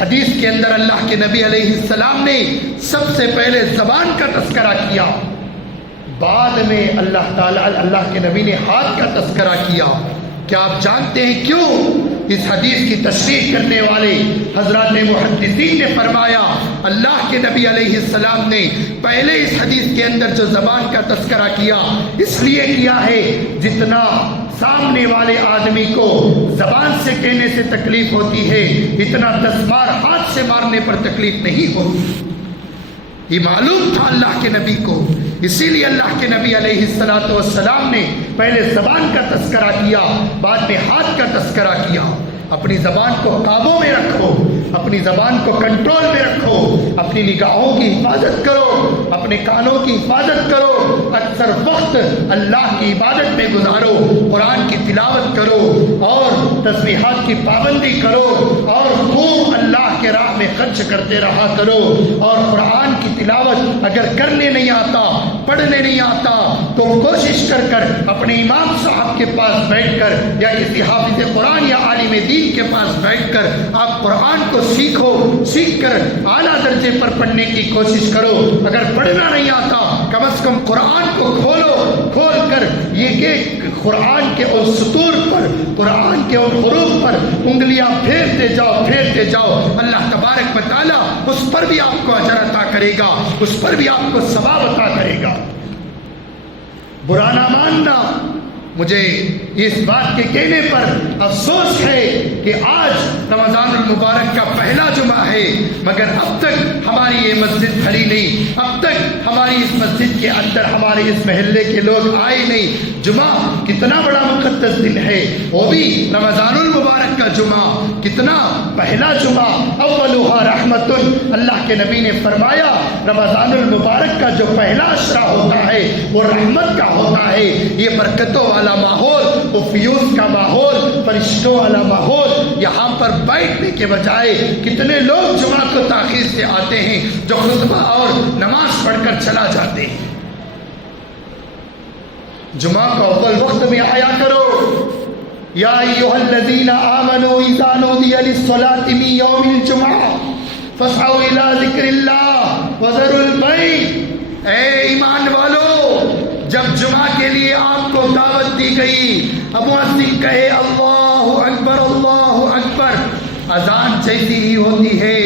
حدیث کے اندر اللہ کے نبی علیہ السلام نے سب سے پہلے زبان کا تذکرہ کیا، بعد میں اللہ کے نبی نے ہاتھ کا تذکرہ کیا۔ کیا آپ جانتے ہیں کیوں؟ اس حدیث کی تشریح کرنے والے حضرات محدثین نے فرمایا اللہ کے نبی علیہ السلام نے پہلے اس حدیث کے اندر جو زبان کا تذکرہ کیا اس لیے کیا ہے جتنا سامنے والے آدمی کو زبان سے کہنے سے تکلیف ہوتی ہے اتنا 10 بار ہاتھ سے مارنے پر تکلیف نہیں ہوتی۔ یہ معلوم تھا اللہ کے نبی کو، اسی لیے اللہ کے نبی علیہ السلام نے پہلے زبان کا تذکرہ کیا، بعد میں ہاتھ کا تذکرہ کیا۔ اپنی زبان کو قابو میں رکھو، اپنی زبان کو کنٹرول میں رکھو، اپنی نگاہوں کی حفاظت کرو، اپنے کانوں کی حفاظت کرو، اکثر وقت اللہ کی عبادت میں گزارو، قرآن کی تلاوت کرو اور تسبیحات کی پابندی کرو اور خوب اللہ کے راہ میں خرچ کرتے رہا کرو۔ اور قرآن کی تلاوت اگر کرنے نہیں آتا، پڑھنے نہیں آتا تو کوشش کر اپنے امام صاحب کے پاس بیٹھ کر یا کسی حافظ قرآن یا عالم دین کے پاس بیٹھ کر آپ قرآن کو سیکھو، سیکھ کر اعلیٰ درجے پر پڑھنے کی کوشش کرو۔ اگر پڑھنا نہیں آتا کم از کم قرآن کو کھول کر یہ کہ قرآن کے اور سطور پر، قرآن کے اور حروف پر انگلیاں پھیرتے جاؤ، اللہ تبارک و تعالیٰ اس پر بھی آپ کو اجر عطا کرے گا، اس پر بھی آپ کو ثواب عطا کرے گا۔ برا نہ ماننا، مجھے اس بات کے کہنے پر افسوس ہے کہ آج رمضان المبارک کا پہلا جمعہ ہے مگر اب تک ہماری یہ مسجد کھلی نہیں، اب تک ہماری اس مسجد کے اندر ہمارے اس محلے کے لوگ آئے نہیں۔ جمعہ کتنا بڑا مقدس دن ہے، وہ بھی رمضان المبارک کا جمعہ، کتنا پہلا جمعہ، اولھا رحمت۔ اللہ کے نبی نے فرمایا رمضان المبارک کا جو پہلا عشرہ ہوتا ہے وہ رحمت کا ہوتا ہے، یہ برکتوں والا ماحول، وہ فیوز کا ماحول، فرشتوں والا ماحول۔ یہاں پر بیٹھنے کے بجائے کتنے لوگ جمعہ کو تاخیر سے آتے ہیں جو خطبہ اور نماز پڑھ کر چلا جاتے ہیں۔ جمعہ کو اول وقت میں آیا کرو۔ یا ایھا الذین آمنوا اذا نودی للصلاۃ من یوم الجمعہ فاسعوا الی ذکر اللہ وذروا البیع۔ اے ایمان والو، جب جمعہ کے لیے آپ کو دعوت دی گئی، اب مؤذن کہے اللہ اکبر اللہ اکبر، اذان جیسی ہی ہوتی ہے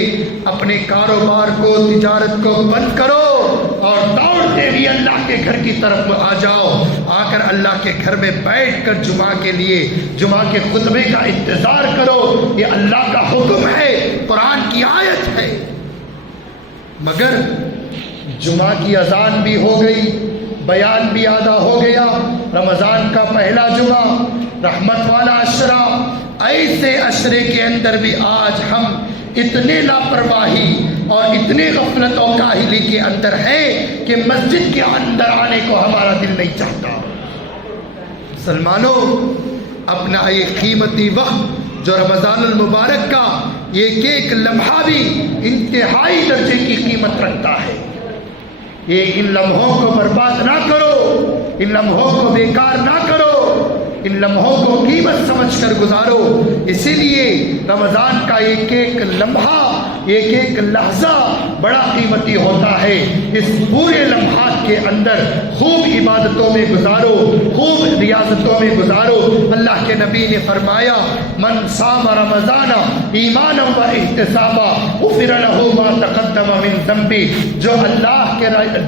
اپنے کاروبار کو، تجارت کو بند کرو اور دوڑتے بھی اللہ کے گھر کی طرف آ جاؤ، آ کر اللہ کے گھر میں بیٹھ کر جمعہ کے لیے جمعہ کے خطبے کا انتظار کرو۔ یہ اللہ کا حکم ہے، قرآن کی آیت ہے۔ مگر جمعہ کی اذان بھی ہو گئی، بیان بھی آدھا ہو گیا، رمضان کا پہلا جمعہ، رحمت والا عشرہ، ایسے عشرے کے اندر بھی آج ہم اتنے لاپرواہی اور اتنے غفلت و کاہلی کے اندر ہیں کہ مسجد کے اندر آنے کو ہمارا دل نہیں چاہتا۔ مسلمانوں، اپنا یہ قیمتی وقت جو رمضان المبارک کا ایک ایک لمحہ بھی انتہائی درجے کی قیمت رکھتا ہے، یہ ان لمحوں کو برباد نہ کرو، ان لمحوں کو بیکار نہ کرو، ان لمحوں کو قیمت سمجھ کر گزارو۔ اسی لیے رمضان کا ایک ایک لمحہ، ایک ایک لحظہ بڑا قیمتی ہوتا ہے۔ اس پورے لمحات کے اندر خوب عبادتوں میں گزارو، خوب ریاضتوں میں گزارو۔ اللہ کے نبی نے فرمایا من صام رمضان ایمانا و احتسابا غفر له ما تقدم من ذنبه،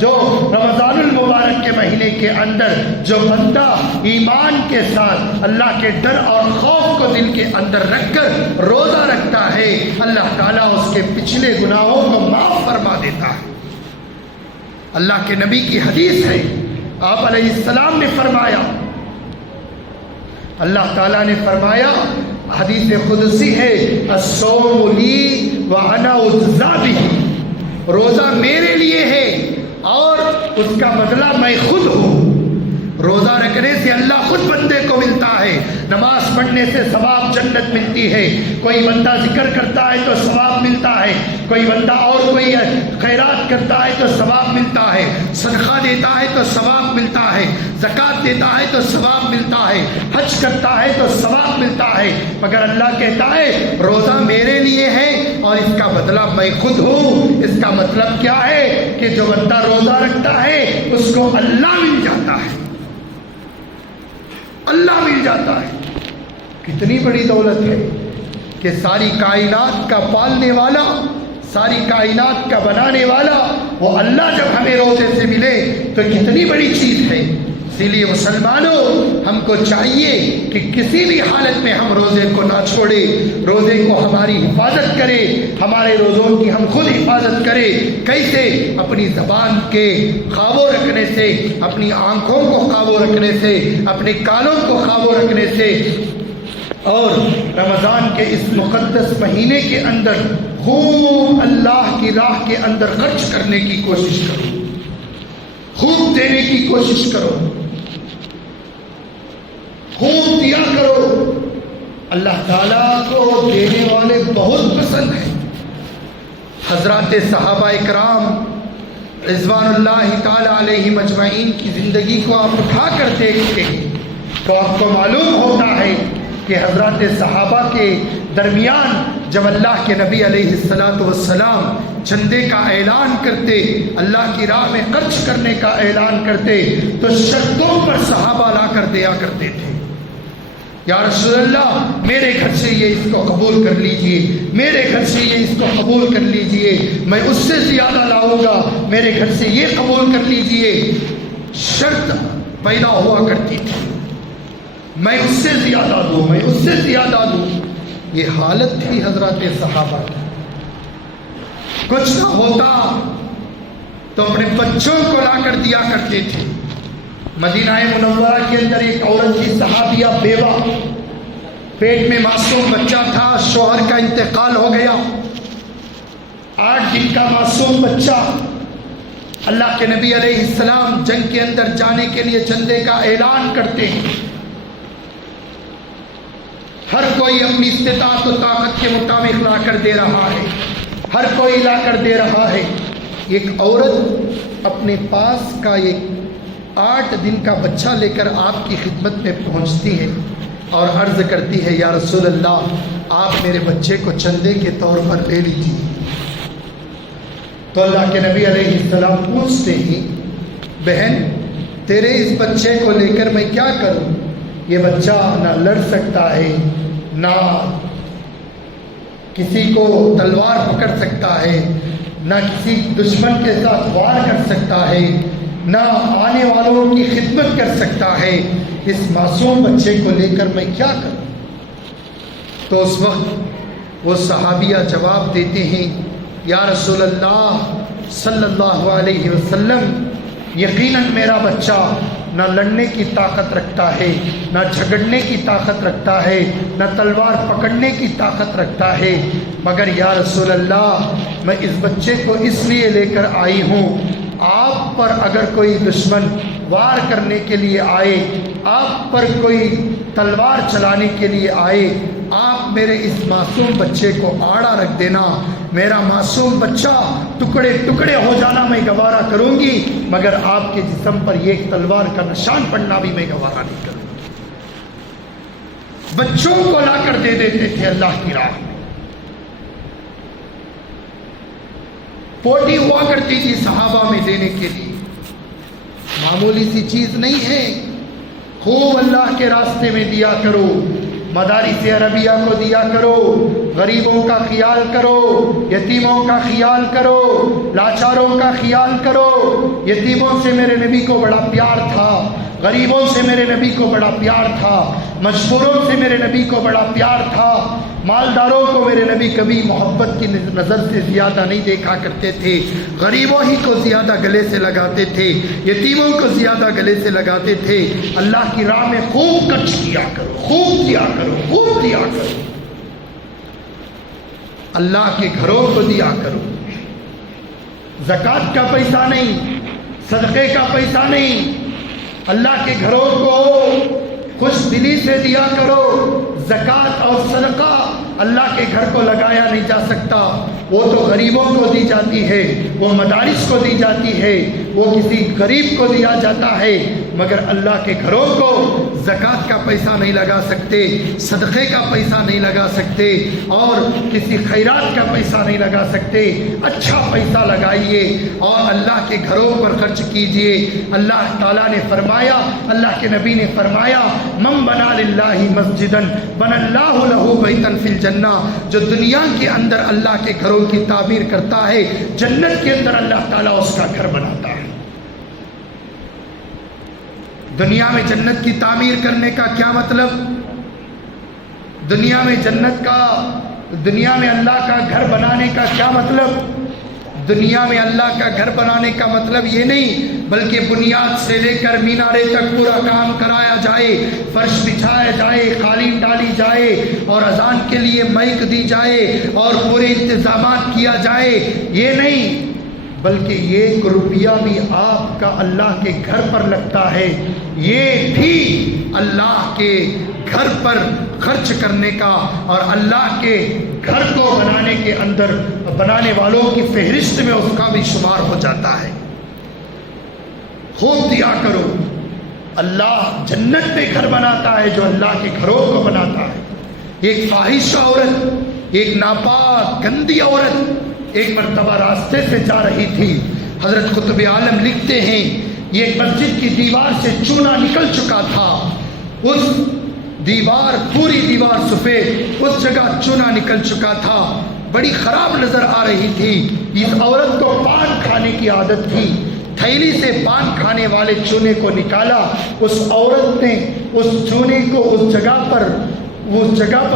جو رمضان المبارک کے مہینے کے اندر جو بندہ ایمان کے ساتھ اللہ کے ڈر اور خوف کو دل کے اندر رکھ کر روزہ رکھتا ہے، اللہ تعالیٰ اس کے پچھلے گناہوں کو معاف فرما دیتا ہے۔ اللہ کے نبی کی حدیث ہے، آپ علیہ السلام نے فرمایا، اللہ تعالیٰ نے فرمایا، حدیث قدسی ہے الصوم لی وانا اجزی بہ، روزہ میرے لیے ہے اور اس کا بدلہ میں خود ہوں۔ روزہ رکھنے سے اللہ خود بندے کو ملتا ہے، نماز پڑھنے سے ثواب جنت ملتی ہے، کوئی بندہ ذکر کرتا ہے تو ثواب ملتا ہے، کوئی بندہ اور کوئی خیرات کرتا ہے تو ثواب ملتا ہے، صدقہ دیتا ہے تو ثواب ملتا ہے، زکوٰۃ دیتا ہے تو ثواب ملتا ہے، حج کرتا ہے تو ثواب ملتا ہے، مگر اللہ کہتا ہے روزہ میرے لیے ہے اور اس کا بدلہ میں خود ہوں۔ اس کا مطلب کیا ہے کہ جو بندہ روزہ رکھتا ہے اس کو اللہ مل جاتا ہے، اللہ مل جاتا ہے۔ کتنی بڑی دولت ہے کہ ساری کائنات کا پالنے والا، ساری کائنات کا بنانے والا وہ اللہ جب ہمیں روزے سے ملے تو کتنی بڑی چیز ہے۔ اسی لیے مسلمانوں ہم کو چاہیے کہ کسی بھی حالت میں ہم روزے کو نہ چھوڑے، روزے کو ہماری حفاظت کرے، ہمارے روزوں کی ہم خود حفاظت کرے۔ کیسے؟ اپنی زبان کے قابو رکھنے سے، اپنی آنکھوں کو قابو رکھنے سے، اپنے کانوں کو قابو رکھنے سے، اور رمضان کے اس مقدس مہینے کے اندر خوب اللہ کی راہ کے اندر خرچ کرنے کی کوشش کرو، خوب دینے کی کوشش کرو، خوب دیا کرو۔ اللہ تعالیٰ کو دینے والے بہت پسند ہیں۔ حضرات صحابہ اکرام رضوان اللہ تعالیٰ علیہم اجمعین کی زندگی کو آپ اٹھا کر دیکھتے ہیں تو آپ کو معلوم ہوتا ہے کہ حضرات صحابہ کے درمیان جب اللہ کے نبی علیہ السلام چندے کا اعلان کرتے، اللہ کی راہ میں خرچ کرنے کا اعلان کرتے تو شرطوں پر صحابہ لا کر دیا کرتے تھے۔ یا رسول اللہ میرے گھر سے یہ اس کو قبول کر لیجئے، میرے گھر سے یہ اس کو قبول کر لیجئے، میں اس سے زیادہ لاؤں گا، میرے گھر سے یہ قبول کر لیجئے۔ شرط پیدا ہوا کرتی تھی، میں اس سے زیادہ دوں، میں اس سے زیادہ دوں۔ یہ حالت تھی حضرات صحابہ کی۔ کچھ نہ ہوتا تو اپنے بچوں کو لا کر دیا کرتے تھے۔ مدینہ منورہ کے اندر ایک عورت کی صحابیہ بیوہ، پیٹ میں معصوم بچہ تھا، شوہر کا انتقال ہو گیا، 8 دن کا معصوم بچہ۔ اللہ کے نبی علیہ السلام جنگ کے اندر جانے کے لیے چندے کا اعلان کرتے ہیں، ہر کوئی اپنی استطاعت و طاقت کے مطابق لا کر دے رہا ہے، ہر کوئی لا کر دے رہا ہے۔ ایک عورت اپنے پاس کا ایک 8 دن کا بچہ لے کر آپ کی خدمت میں پہنچتی ہے اور عرض کرتی ہے یا رسول اللہ آپ میرے بچے کو چندے کے طور پر لے لیجیے۔ تو اللہ کے نبی علیہ السلام پوچھتے ہیں بہن تیرے اس بچے کو لے کر میں کیا کروں؟ یہ بچہ نہ لڑ سکتا ہے، نہ کسی کو تلوار پکڑ سکتا ہے، نہ کسی دشمن کے ساتھ وار کر سکتا ہے، نہ آنے والوں کی خدمت کر سکتا ہے، اس معصوم بچے کو لے کر میں کیا کروں؟ تو اس وقت وہ صحابیہ جواب دیتے ہیں یا رسول اللہ صلی اللہ علیہ وسلم یقیناً میرا بچہ نہ لڑنے کی طاقت رکھتا ہے، نہ جھگڑنے کی طاقت رکھتا ہے، نہ تلوار پکڑنے کی طاقت رکھتا ہے، مگر یا رسول اللہ میں اس بچے کو اس لیے لے کر آئی ہوں، آپ پر اگر کوئی دشمن وار کرنے کے لیے آئے، آپ پر کوئی تلوار چلانے کے لیے آئے، آپ میرے اس معصوم بچے کو آڑا رکھ دینا، میرا معصوم بچہ ٹکڑے ٹکڑے ہو جانا میں گوارا کروں گی، مگر آپ کے جسم پر یہ تلوار کا نشان پڑنا بھی میں گوارا نہیں کروں گی۔ بچوں کو لا کر دے دیتے تھے اللہ کی راہ میں۔ پوٹی ہوا کرتی تھی صحابہ میں دینے کے لیے، معمولی سی چیز نہیں ہے۔ خوب اللہ کے راستے میں دیا کرو، مدارس عربیہ کو دیا کرو، غریبوں کا خیال کرو، یتیموں کا خیال کرو، لاچاروں کا خیال کرو۔ یتیموں سے میرے نبی کو بڑا پیار تھا، غریبوں سے میرے نبی کو بڑا پیار تھا، مشہوروں سے میرے نبی کو بڑا پیار تھا، مالداروں کو میرے نبی کبھی محبت کی نظر سے زیادہ نہیں دیکھا کرتے تھے، غریبوں ہی کو زیادہ گلے سے لگاتے تھے، یتیموں کو زیادہ گلے سے لگاتے تھے۔ اللہ کی راہ میں خوب خرچ کیا کرو، خوب دیا کرو، خوب دیا کرو، اللہ کے گھروں کو دیا کرو۔ زکوٰۃ کا پیسہ نہیں، صدقے کا پیسہ نہیں، اللہ کے گھروں کو خوش دلی سے دیا کرو. زکوٰۃ اور صدقہ اللہ کے گھر کو لگایا نہیں جا سکتا. وہ تو غریبوں کو دی جاتی ہے, وہ مدارس کو دی جاتی ہے, وہ کسی غریب کو دیا جاتا ہے, مگر اللہ کے گھروں کو زکوٰۃ کا پیسہ نہیں لگا سکتے, صدقے کا پیسہ نہیں لگا سکتے, اور کسی خیرات کا پیسہ نہیں لگا سکتے. اچھا پیسہ لگائیے اور اللہ کے گھروں پر خرچ کیجئے. اللہ تعالیٰ نے فرمایا, اللہ کے نبی نے فرمایا, من بنا للہ مسجدن بنا اللہ لہ بیتن فی الجنہ. جو دنیا کے اندر اللہ کے گھروں کی تعمیر کرتا ہے, جنت کے اندر اللہ تعالیٰ اس کا گھر بناتا ہے. دنیا میں جنت کی تعمیر کرنے کا کیا مطلب؟ دنیا میں دنیا میں اللہ کا گھر بنانے کا کیا مطلب؟ دنیا میں اللہ کا گھر بنانے کا مطلب یہ نہیں, بلکہ بنیاد سے لے کر مینارے تک پورا کام کرایا جائے, فرش بچھایا جائے, قالین ڈالی جائے, اور اذان کے لیے مائک دی جائے, اور پورے انتظامات کیا جائے. یہ نہیں, بلکہ ایک روپیہ بھی آپ کا اللہ کے گھر پر لگتا ہے, یہ بھی اللہ کے گھر پر خرچ کرنے کا اور اللہ کے گھر کو بنانے کے اندر بنانے والوں کی فہرست میں اس کا بھی شمار ہو جاتا ہے. خوب دیا کرو. اللہ جنت میں گھر بناتا ہے جو اللہ کے گھروں کو بناتا ہے. ایک فاحشہ عورت, ایک ناپاک گندی عورت ایک مرتبہ راستے سے جا رہی تھی. حضرت قطب عالم لکھتے ہیں, یہ مسجد کی دیوار سے چونا نکل چکا تھا. اس دیوار, پوری دیوار سفید, اس جگہ چونا نکل چکا تھا, بڑی خراب نظر آ رہی تھی. اس عورت کو پان کھانے کی عادت تھی. تھیلی سے پان کھانے والے چونے کو نکالا. اس عورت نے اس چونے کو اس جگہ پر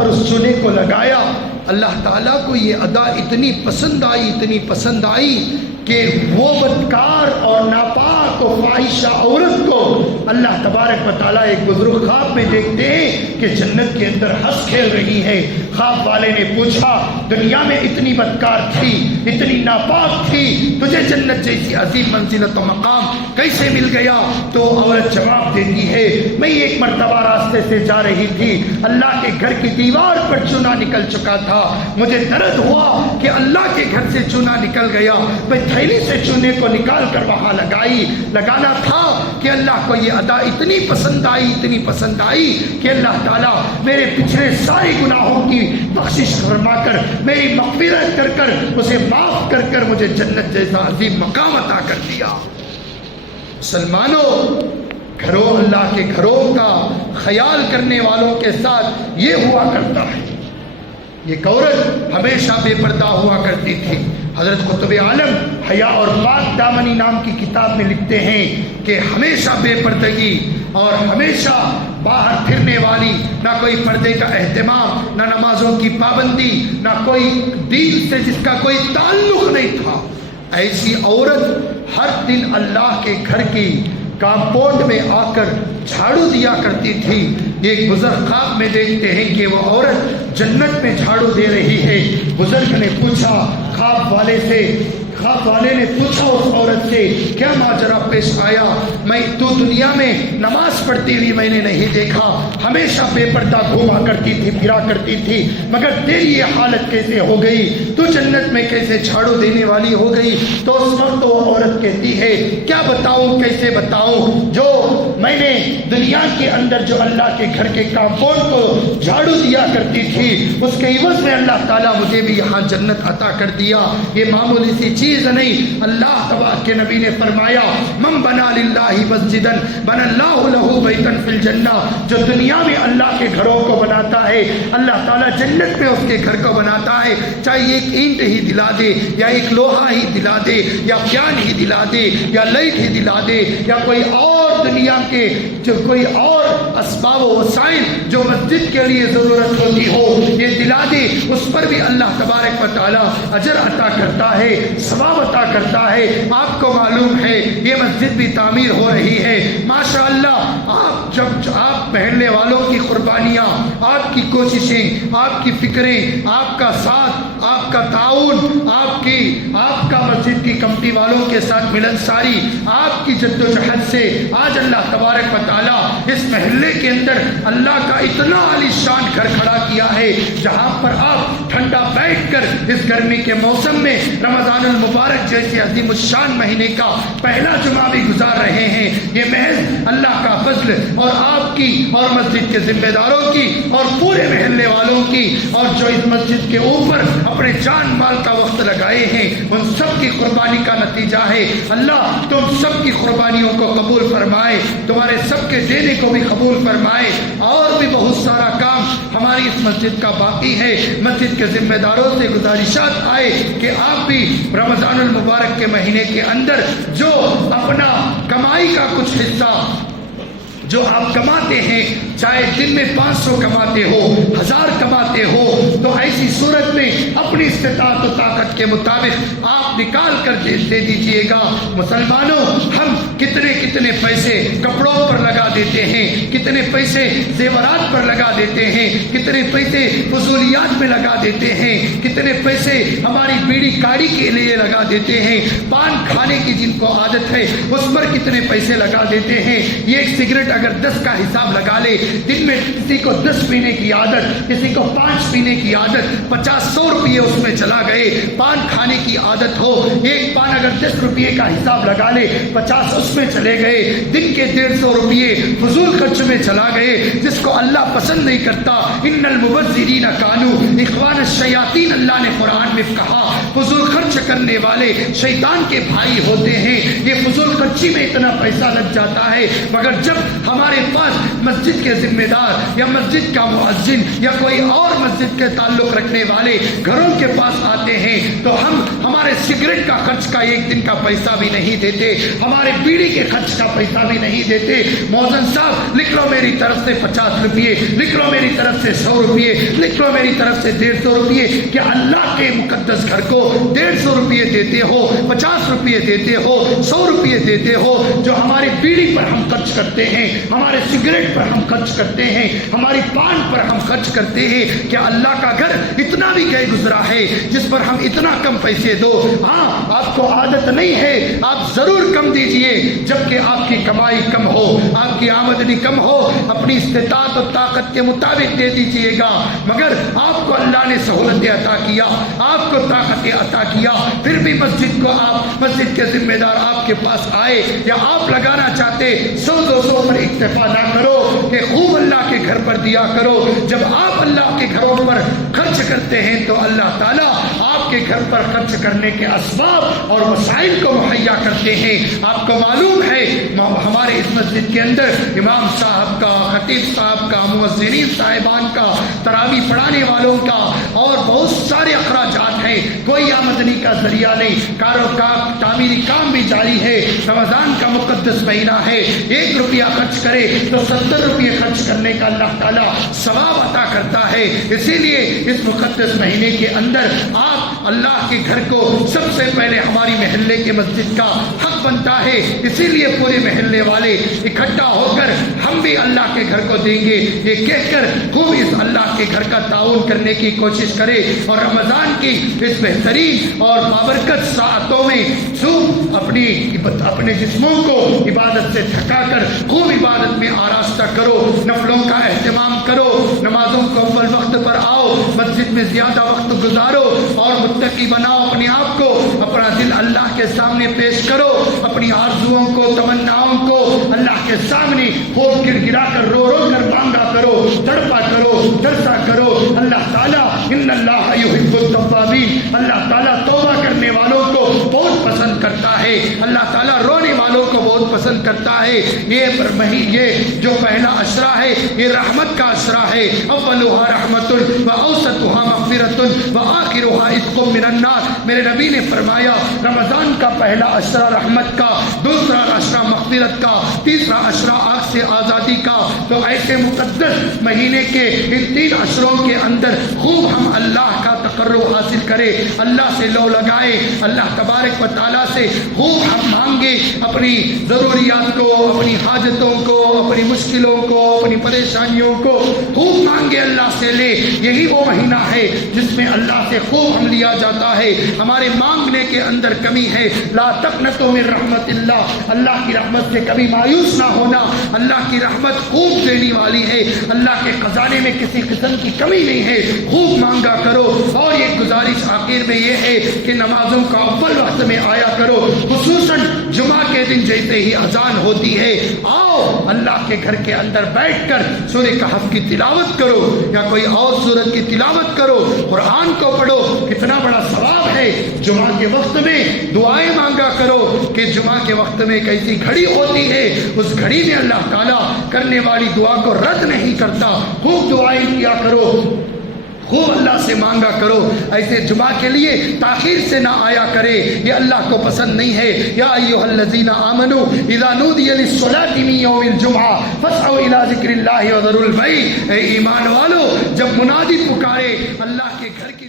اس چونے کو لگایا. اللہ تعالیٰ کو یہ ادا اتنی پسند آئی کہ وہ بدکار اور ناپاک و فاحشہ عورت کو اللہ تبارک و تعالیٰ ایک بزرگ خواب میں دیکھتے ہیں کہ جنت کے اندر ہنس کھیل رہی ہے. خواب والے نے پوچھا, دنیا میں اتنی بدکار تھی, اتنی ناپاک تھی, تجھے جنت جیسی عظیم منزلت و مقام کیسے مل گیا؟ تو عورت جواب دیتی ہے, میں ایک مرتبہ راستے سے جا رہی تھی, اللہ کے گھر کی دیوار پر چونا نکل چکا تھا, مجھے درد ہوا کہ اللہ کے گھر سے چونا نکل گیا. میں تھیلی سے چونے کو نکال کر وہاں لگانا تھا کہ اللہ کو یہ ادا اتنی پسند آئی کہ اللہ تعالیٰ میرے پچھلے سارے گناہوں کی بخشش فرما کر, میری مغفرت کر کر, اسے معاف کر کر مجھے جنت جیسا عظیم مقام عطا کر دیا. مسلمانوں, گھروں, اللہ کے گھروں کا خیال کرنے والوں کے ساتھ یہ ہوا کرتا ہے. ایک عورت ہمیشہ بے پردہ ہوا کرتی تھی. حضرت قطب عالم حیا اور پاک دامنی نام کی کتاب میں لکھتے ہیں کہ ہمیشہ بے پردگی اور ہمیشہ باہر پھرنے والی, نہ کوئی پردے کا اہتمام, نہ نمازوں کی پابندی, نہ کوئی دین سے جس کا کوئی تعلق نہیں تھا, ایسی عورت ہر دن اللہ کے گھر کی کمپاؤنڈ میں آ کر جھاڑو دیا کرتی تھی. ایک بزرگ خواب میں دیکھتے ہیں کہ وہ عورت جنت میں جھاڑو دے رہی ہے. بزرگ نے پوچھا خواب والے نے پوچھا اس عورت سے, کیا ماجرا پیش آیا؟ تو دنیا میں نماز پڑھتی ہوئی میں نے نہیں دیکھا, ہمیشہ بے پردہ گھوما کرتی تھی, پھرا کرتی تھی, مگر تیری یہ حالت کیسے ہو گئی؟ تو جنت میں کیسے جھاڑو دینے والی ہو گئی؟ تو اس وقت وہ عورت کہتی ہے, کیا بتاؤں, کیسے بتاؤں, جو میں نے دنیا کے اندر جو اللہ کے گھر کے کمپاؤنڈ کو جھاڑو دیا کرتی تھی, اس کے عوض میں اللہ تعالیٰ مجھے بھی یہاں جنت عطا کر دیا. یہ معمولی سی چیز نہیں. اللہ تبارک کے نبی نے فرمایا, من بنا للہ مسجدن بنا اللہ لہ بیتن فی الجنہ. جو دنیا میں اللہ کے گھروں کو بناتا ہے, اللہ تعالیٰ جنت میں اس کے گھر کو بناتا ہے. چاہے ایک اینٹ ہی دلا دے, یا ایک لوہا ہی دلا دے, یا فیان ہی دلا دے, یا لائٹ ہی دلا دے, یا کوئی اور دنیا کے جو کوئی اور اسباب و وسائل جو مسجد کے لیے ضرورت ہوتی ہو, یہ دلا دے, اس پر بھی اللہ تبارک و تعالیٰ اجر عطا کرتا ہے, ثواب عطا کرتا ہے. آپ کو معلوم ہے یہ مسجد بھی تعمیر ہو رہی ہے. ماشاءاللہ, آپ پہننے والوں کی قربانیاں, آپ کی کوششیں, آپ کی فکریں, آپ کا ساتھ, آپ آپ کا تعاون، آپ کا مسجد کی کمیٹی والوں کے ساتھ ملنساری، آپ کی جدوجہد سے آج اللہ تبارک و تعالی اس محلے کے اندر اللہ کا اتنا عالی شان گھر کھڑا کیا ہے جہاں پر آپ ٹھنڈا بیٹھ کر اس گرمی کے موسم میں رمضان المبارک جیسے عظیم الشان مہینے کا پہلا جمعہ بھی گزار رہے ہیں۔ یہ محض اللہ کا فضل اور آپ کی اور مسجد کے ذمہ داروں کی اور پورے محلے والوں کی اور جو اس مسجد کے اوپر اپنے جان مال کا وقت لگائے ہیں ان سب کی قربانی کا نتیجہ ہے۔ اللہ تم سب کی قربانیوں کو قبول فرمائے، تمہارے سب کے دینے کو بھی قبول فرمائے۔ اور بھی بہت سارا کام ہماری اس مسجد کا باقی ہے۔ مسجد کے ذمہ داروں سے گزارشات آئے کہ آپ بھی رمضان المبارک کے مہینے کے اندر جو اپنا کمائی کا کچھ حصہ جو آپ کماتے ہیں، چاہے دن میں 500 کماتے ہو، 1000 کماتے ہو، تو ایسی صورت میں اپنی استطاعت و طاقت کے مطابق آپ نکال کر دے دیجئے گا۔ مسلمانوں، ہم کتنے پیسے کپڑوں پر لگا دیتے ہیں، کتنے پیسے زیورات پر لگا دیتے ہیں، کتنے پیسے فضولیات میں لگا دیتے ہیں، کتنے پیسے ہماری بیڑی کاڑی کے لیے لگا دیتے ہیں، پان کھانے کی جن کو عادت ہے اس پر کتنے پیسے لگا دیتے ہیں۔ یہ ایک سگریٹ اگر 10 کا حساب لگا لے، دن میں کسی کو 10 پینے کی عادت، کسی کو 5 پینے کی عادت، 50-100 روپیے اس میں چلا گئے۔ پان کھانے کی عادت ہو، ایک پان اگر 10 روپیے کا حساب لگا لے، 50 اس میں چلے گئے، دن کے 150 روپیے فضول خرچ میں چلا گئے، جس کو اللہ پسند نہیں کرتا۔ ان المبذرین کانوا اخوان الشیاطین، اللہ نے قرآن میں کہا فضول خرچ کرنے والے شیطان کے بھائی ہوتے ہیں۔ یہ فضول خرچی میں اتنا پیسہ لگ جاتا ہے، مگر جب ہمارے پاس مسجد کے ذمہ دار یا مسجد کا مؤذن یا کوئی اور مسجد کے تعلق رکھنے والے گھروں کے پاس آتے ہیں تو ہم ہمارے سگریٹ کا خرچ کا ایک دن کا پیسہ بھی نہیں دیتے، ہمارے بیڑی کے خرچ کا پیسہ بھی نہیں دیتے۔ مؤذن صاحب لکھ لو میری طرف سے 50 روپیے، لکھ لو میری طرف سے 100 روپیے، لکھ لو میری طرف سے 150 روپیے، کہ اللہ کے مقدس گھر کو 150 روپیے دیتے ہو، 50 روپیے دیتے ہو، 100 روپیے دیتے ہو، جو ہماری بیڑی پر ہم خرچ کرتے ہیں، ہمارے سگریٹ پر ہم خرچ کرتے ہیں، ہماری پان پر ہم خرچ کرتے ہیں، کیا اللہ کا گھر اتنا بھی گئے گزرا ہے جس پر ہم اتنا کم پیسے دو؟ ہاں، آپ کو عادت نہیں ہے، آپ ضرور کم دیجئے، جبکہ آپ کی کمائی کم ہو، آپ کی آمدنی کم ہو، اپنی استطاعت و طاقت کے مطابق دے دیجئے گا۔ مگر آپ کو اللہ نے سہولتیں عطا کیا، آپ کو طاقتیں عطا کیا، پھر بھی مسجد کو آپ مسجد کے ذمہ دار آپ کے پاس آئے یا آپ لگانا چاہتے 100-200 پر اکتفا نہ کرو کہ خوب اللہ کے گھر پر دیا کرو۔ جب آپ اللہ کے گھروں پر خرچ کرتے ہیں تو اللہ تعالیٰ آپ کے گھر پر خرچ کرنے کے اسباب اور وسائل کو مہیا کرتے ہیں۔ آپ کو معلوم ہے ہمارے اس مسجد کے اندر امام صاحب کا، خطیب صاحب کا، مؤذنین صاحبان کا، تراویح پڑھانے والوں کا اور بہت سارے اخراجات ہیں، کوئی آمدنی کا ذریعہ نہیں، کاروبار تعمیری کام بھی جاری ہے، رمضان کا مقدس مہینہ ہے، 1 روپیہ خرچ کرے تو 70 روپیے خرچ کرنے کا اللہ تعالیٰ ثواب عطا کرتا ہے۔ اسی لیے اس مقدس مہینے کے اندر آپ اللہ کے گھر کو سب سے پہلے ہماری محلے کے مسجد کا حق بنتا ہے، اسی لیے پورے محلے والے اکٹھا ہو کر ہم بھی اللہ کے گھر کو دیں گے یہ کہہ کر خوب اس اللہ کے گھر کا تعاون کرنے کی کوشش کرے اور رمضان کی اس بہترین اور بابرکت ساعتوں میں خوب اپنے جسموں کو عبادت سے تھکا کر خوب عبادت میں آراستہ کرو، نفلوں کا اہتمام کرو، نمازوں کو اول وقت پر آؤ، مسجد میں زیادہ وقت گزارو اور متقی بناؤ اپنے آپ کو، اپنا دل اللہ کے سامنے پیش کرو، اپنی آرزوؤں کو، تمناؤں کو اللہ کے سامنے خوب گر گرا کر رو رو کر مانگا کرو، تڑپا کرو، ترسا کرو۔ اللہ تعالیٰ ان اللہ یحب التوابین، اللہ تعالیٰ توبہ کرنے والوں کو بہت پسند کرتا ہے، اللہ تعالیٰ رونے والوں کو بہت پسند کرتا ہے۔ یہ جو پہلا عشرہ ہے یہ رحمت کا عشرہ ہے، اولھا رحمت و اوسطھا مغفرۃ و آخرھا عتق من النار۔ میرے نبی نے فرمایا رمضان کا پہلا عشرہ رحمت کا، دوسرا عشرہ مغفرت کا، تیسرا عشرہ آگ سے آزادی کا۔ تو ایسے مقدس مہینے کے ان 3 عشروں کے اندر خوب ہم اللہ کا تقرب حاصل کرے, اللہ سے لو لگائے, اللہ تبارک و تعالیٰ سے خوب ہم مانگے, اپنی ضروریات کو, اپنی حاجتوں کو, اپنی مشکلوں کو, اپنی پریشانیوں کو خوب مانگے, اللہ سے لے. یہی وہ مہینہ ہے جس میں اللہ سے خوب ہم لیا جاتا ہے. ہمارے مانگنے کے اندر کمی ہے. لا تقنطوا من رحمت اللہ, اللہ کی رحمت سے کبھی مایوس نہ ہونا. اللہ کی رحمت خوب دینے والی ہے. اللہ کے خزانے میں کسی قسم کی کمی نہیں ہے. خوب مانگا کرو. اور ایک گزارش آخر میں یہ ہے کہ نمازوں کا اول وقت میں آیا کرو, خصوصاً جمعہ کے دن جیسے ہی اذان ہوتی ہے آؤ اللہ کے گھر کے اندر بیٹھ کر سورہ کہف کی تلاوت کرو یا کوئی اور سورت کی تلاوت کرو, قرآن کو پڑھو. کتنا بڑا ثواب ہے. جمعہ کے وقت میں دعائیں مانگا کرو کہ جمعہ کے وقت میں کیسی گھڑی ہوتی ہے, اس گھڑی میں اللہ تعالیٰ کرنے والی دعا کو رد نہیں کرتا. خوب دعائیں کیا کرو, خوب اللہ سے مانگا کرو. ایسے جمعہ کے لیے تاخیر سے نہ آیا کرے, یہ اللہ کو پسند نہیں ہے. یا ایھا الذین آمنوا اذا نودی للصلاۃ من یوم الجمعہ فاسعوا الی ذکر اللہ وذروا البیع. اے ایمان والو, جب منادی پکارے اللہ کے گھر کی